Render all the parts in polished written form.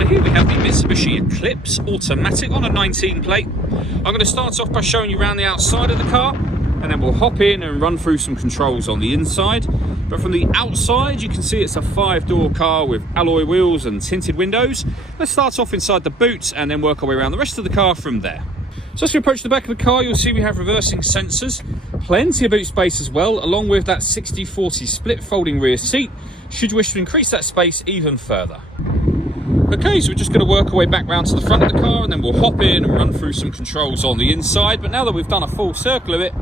So here we have the Mitsubishi Eclipse automatic on a 19 plate. I'm going to start off by showing you around the outside of the car, and then we'll hop in and run through some controls on the inside. But from the outside, you can see it's a 5-door car with alloy wheels and tinted windows. Let's start off inside the boot and then work our way around the rest of the car from there. So as we approach the back of the car, you'll see we have reversing sensors, plenty of boot space as well, along with that 60/40 split folding rear seat, should you wish to increase that space even further. Okay, so we're just going to work our way back round to the front of the car, and then we'll hop in and run through some controls on the inside. But now that we've done a full circle of it,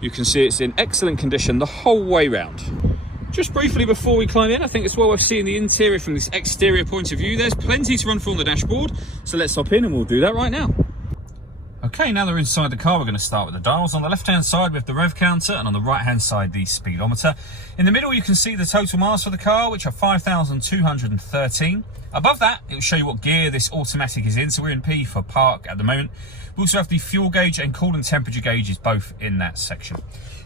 you can see it's in excellent condition the whole way round. Just briefly before we climb in, I think it's well worth seeing the interior from this exterior point of view. There's plenty to run through on the dashboard, so let's hop in and we'll do that right now. Okay, now that we're inside the car, we're going to start with the dials. On the left-hand side, we have the rev counter, and on the right-hand side, the speedometer. In the middle, you can see the total miles for the car, which are 5,213. Above that, it will show you what gear this automatic is in. So we're in P for park at the moment. We also have the fuel gauge and coolant temperature gauges both in that section.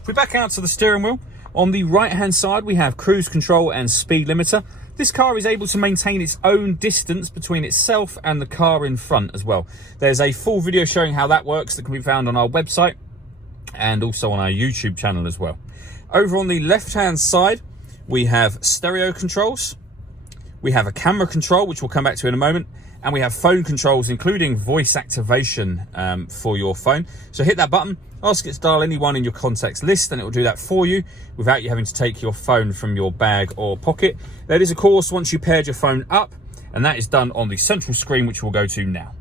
If we back out to the steering wheel, on the right-hand side, we have cruise control and speed limiter. This car is able to maintain its own distance between itself and the car in front as well. There's a full video showing how that works that can be found on our website and also on our YouTube channel as well. Over on the left-hand side, we have stereo controls. We have a camera control, which we'll come back to in a moment. And we have phone controls, including voice activation for your phone. So hit that button, ask it to dial anyone in your contacts list, and it will do that for you without you having to take your phone from your bag or pocket. That is, of course, once you paired your phone up, and that is done on the central screen, which we'll go to now.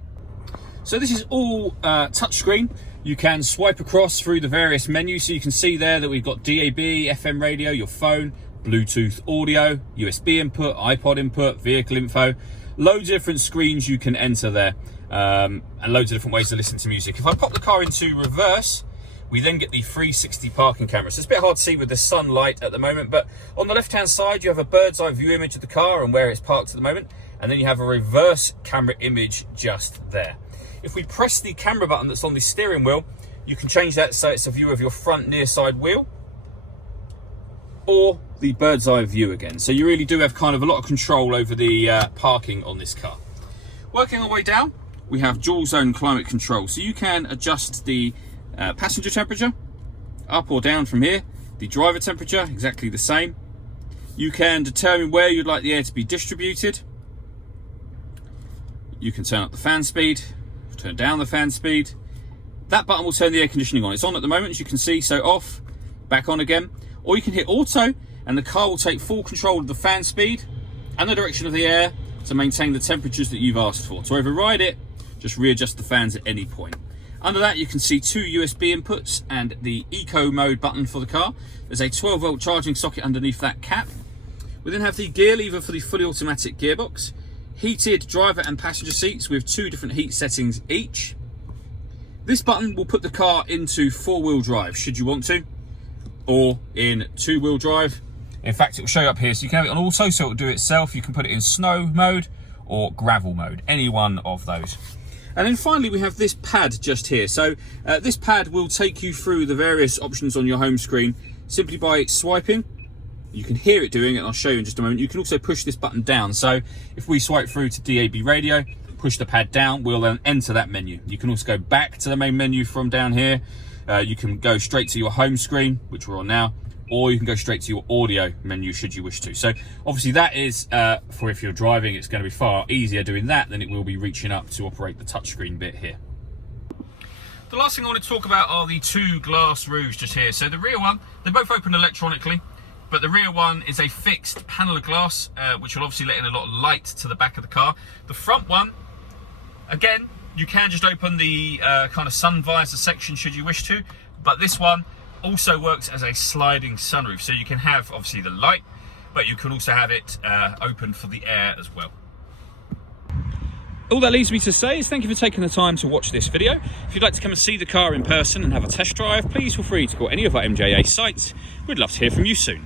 So this is all touchscreen. You can swipe across through the various menus. So you can see there that we've got DAB, FM radio, your phone, Bluetooth audio, USB input, iPod input, vehicle info. Loads of different screens you can enter there, and loads of different ways to listen to music. If I pop the car into reverse, we then get the 360 parking camera. So it's a bit hard to see with the sunlight at the moment, but on the left-hand side, you have a bird's eye view image of the car and where it's parked at the moment, and then you have a reverse camera image just there. If we press the camera button that's on the steering wheel, you can change that so it's a view of your front near side wheel, or the bird's eye view again. So you really do have kind of a lot of control over the parking on this car. Working our way down, we have dual zone climate control. So you can adjust the passenger temperature up or down from here. The driver temperature, exactly the same. You can determine where you'd like the air to be distributed. You can turn up the fan speed, turn down the fan speed. That button will turn the air conditioning on. It's on at the moment, as you can see, so off, back on again. Or you can hit auto, and the car will take full control of the fan speed and the direction of the air to maintain the temperatures that you've asked for. To override it, just readjust the fans at any point. Under that, you can see 2 USB inputs and the eco mode button for the car. There's a 12-volt charging socket underneath that cap. We then have the gear lever for the fully automatic gearbox, heated driver and passenger seats with 2 different heat settings each. This button will put the car into 4-wheel drive, should you want to, or in 2-wheel drive. In fact, it will show you up here, so you can have it on auto, so it will do it itself. You can put it in snow mode or gravel mode, any one of those. And then finally, we have this pad just here. So this pad will take you through the various options on your home screen simply by swiping. You can hear it doing it, and I'll show you in just a moment. You can also push this button down. So if we swipe through to DAB radio, push the pad down, we'll then enter that menu. You can also go back to the main menu from down here. You can go straight to your home screen, which we're on now, or you can go straight to your audio menu should you wish to. So obviously that is for if you're driving, it's going to be far easier doing that than it will be reaching up to operate the touchscreen bit here. The last thing I want to talk about are the 2 glass roofs just here. So the rear one, they both open electronically, but the rear one is a fixed panel of glass, which will obviously let in a lot of light to the back of the car. The front one, again, you can just open the kind of sun visor section should you wish to, but this one also works as a sliding sunroof. So you can have obviously the light, but you can also have it open for the air as well. All that leaves me to say is thank you for taking the time to watch this video. If you'd like to come and see the car in person and have a test drive, please feel free to call any of our MJA sites. We'd love to hear from you soon.